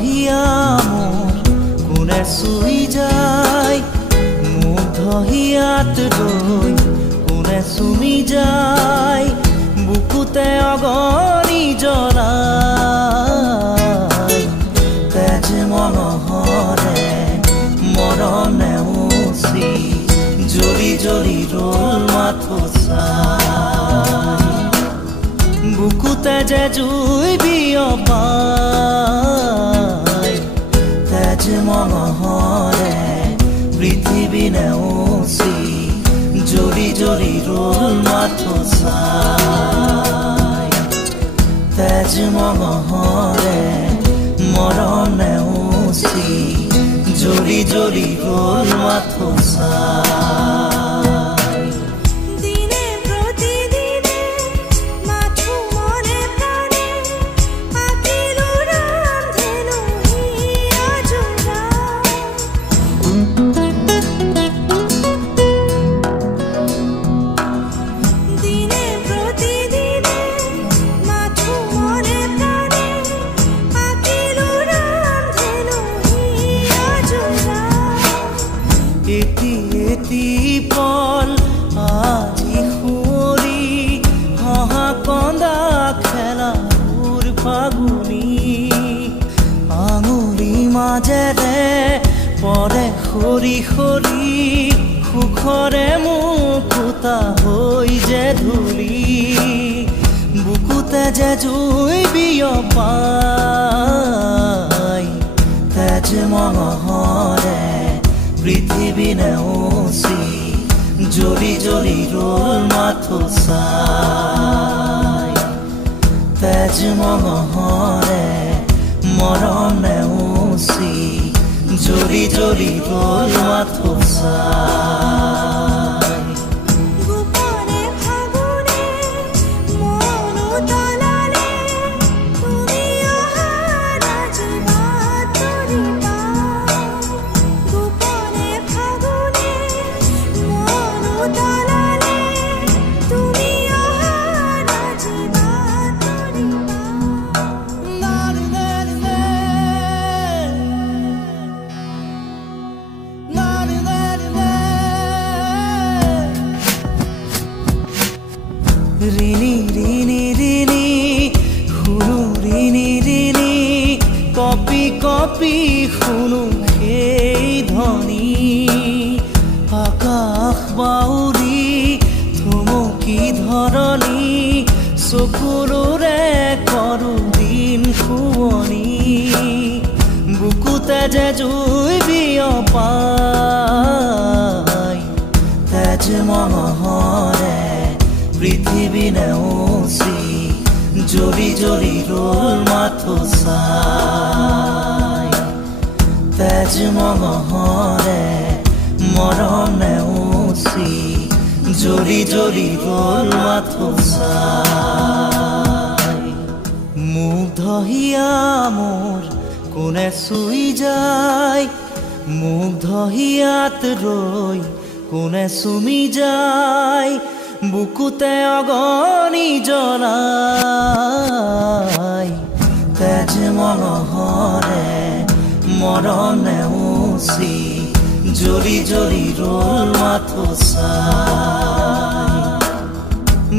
হিয়া মোৰ কোনে চুই যায় মুগ্ধ হিয়াত ৰৈ কোনে চুমি যায় বুকুতে অগণি জ্বলাই তেজ মনোহৰে মৰম নেওচি জ্বলি জ্বলি ৰ'ল মাথো চাই বুকুতে যে জুই বিয়পাই তেজ মনোহৰে পৃথিৱী নেওচি জ্বলি জ্বলি ৰ'ল মাথো চাই তেজ মনোহৰে মৰম নেওচি জ্বলি জ্বলি ৰ'ল মাথো চাই দিনে প্ৰতিদিনে মাথো মনে প্ৰাণে আঁকিলো ৰান্ধেনো হিয়া জোৰা দিনে প্ৰতিদিনে মাথো মনে প্ৰাণে আঁকিলো ৰান্ধেনো হিয়া জোৰা এটি এটি পল আজি সুঁৱৰি হহা কন্দা খেলাবোৰ ফাগুনি আঙুলি মাজেৰে পৰে সৰি সৰি সুখৰে মুকুতা হৈ যে ধূলি বুকুতে যে জুই বিয়পাই তেজ মনোহৰে পৃথিৱী নেওচি জ্বলি জ্বলি ৰ'ল মাথো চাই তেজ মনোহৰে মৰম নেওচি জ্বলি জ্বলি ৰ'ল মাথো চাই গোপনে ফাগুনে মনো তলালে তুমি অহা আজি বাতৰিবা গোপনে ফাগুনে মনো তলালে তুমি অহা আজি বাতৰিবা ৰিণি ৰিণি ৰিণি শুনো ৰিণি ৰিণি কপি কপি শুনো সেই ধ্বনি আকাশ বাউৰি থমকি ধৰণি চকুৰে কৰো দিন শুৱনি বুকুতে যে জুই বিয়পাই তেজ মনোহৰে পৃথিৱী নেওচি জ্বলি জ্বলি ৰ'ল মাথো চাই তেজ মনোহৰে মৰম নেওচি জ্বলি জ্বলি ৰ'ল মাথো চাই মুগ্ধ হিয়া মোৰ কোনে চুই যায় মুগ্ধ হিয়াত ৰৈ কোনে চুমি যায় বুকুতে অগণি জ্বলাই তেজ মনোহৰে মৰম নেওচি জ্বলি জ্বলি ৰ'ল মাথো চাই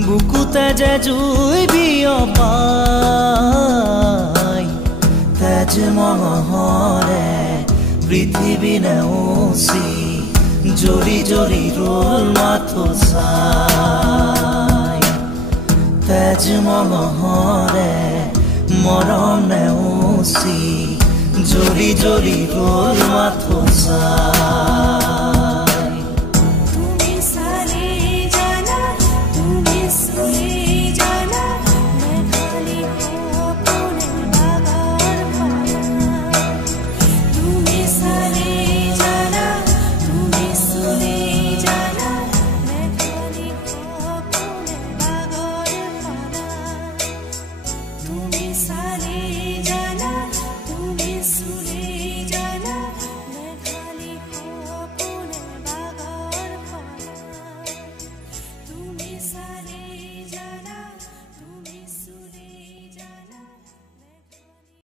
বুকুতে যে জুই বিয়পাই তেজ মনোহৰে পৃথিৱী নেওচি জ্বলি জ্বলি ৰ'ল মাথো চাই তেজ মনোহৰে মৰম নেওচি জ্বলি জ্বলি ৰ'ল মাথো চাই তুমি চালে জানা তুমি শুনে জানা মেঘালি সপোনের বাগার পানা তুমি চালে জানা তুমি শুনে জানা মেঘালি সপোনের বাগার পানা তুমি